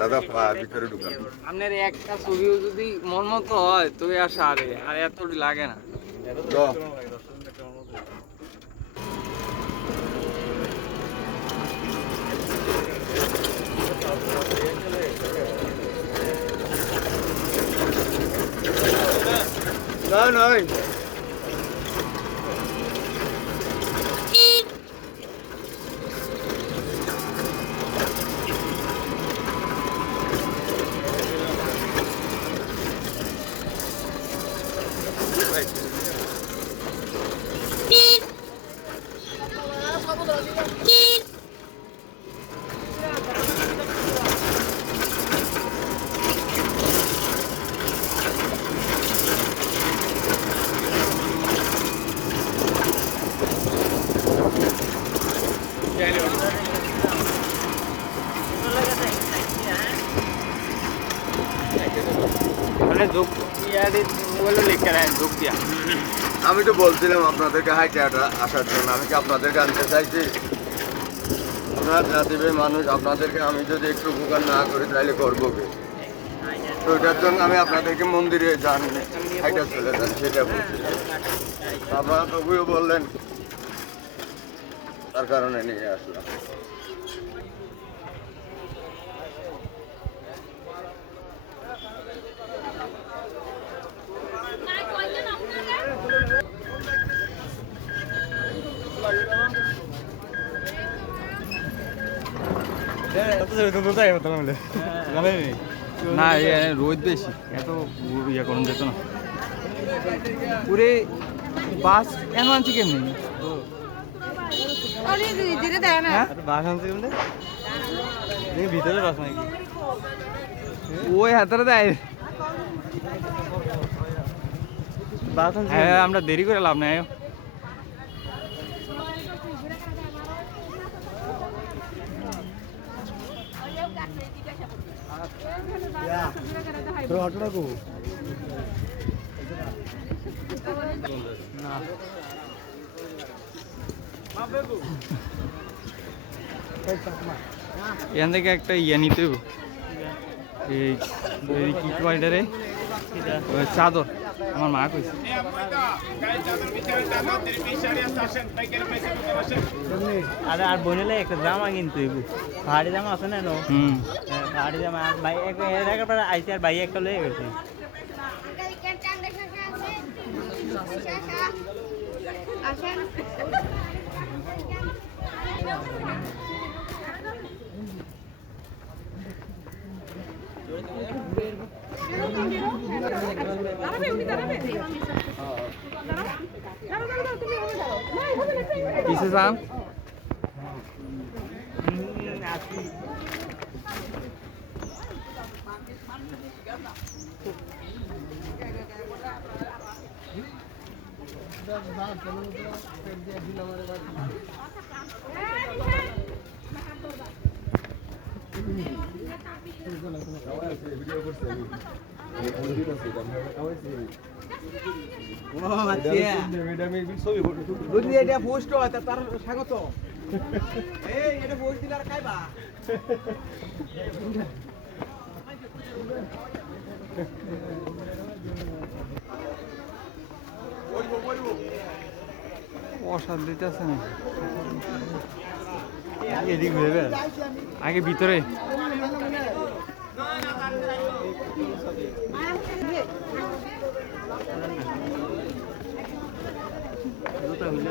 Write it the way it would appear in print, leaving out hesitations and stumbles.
দাদা ভিতরে ঢুকান। আপনার একটা ছবিও যদি মন মতো হয় তো আসা আর এত লাগে না। নয় আমি তো বলছিলাম আপনাদেরকে হাইটে আসার জন্য। আমি কি আপনাদেরকে আনতে চাইছি? আপনার জাতিবে মানুষ, আপনাদেরকে আমি যদি একটু উপকার না করি তাহলে করবো কি? তো ওইটার জন্য আমি আপনাদেরকে মন্দিরে যান হাইটা চলে যান, সেটা বলছিলাম। আপনারা তবুও বললেন, তার কারণে নিয়ে আসলাম। না রোদ বেশি, এত ইয়ে করুন যেত না। পুরে বাস কেন আনছি কেমনি? বাস আনছি কেমনি? ভিতরে বাস নাকি ওই হাতারে দেয়। হ্যাঁ আমরা দেরি করে লাভ নাই। এখান থেকে একটা ইয়ে নিতে এই কি কয়টারে চাদর আমার মা কইছে। আরে আর বনিলে একটা জামা কিনতে হইব, পাহাড়ি জামা আছে না? পাহাড়ি জামা ভাই একবার আইসি আর ভাই একটা লয়ে গেছে। কিসে যান? যদি এটা পোস্ট হয় তার স্বাগত। এই এটা পোস্ট দিলে আর খাইবা। প্রসাদ দিতেছে না এদিক ভেবে আগে ভিতরে জুতা হইলে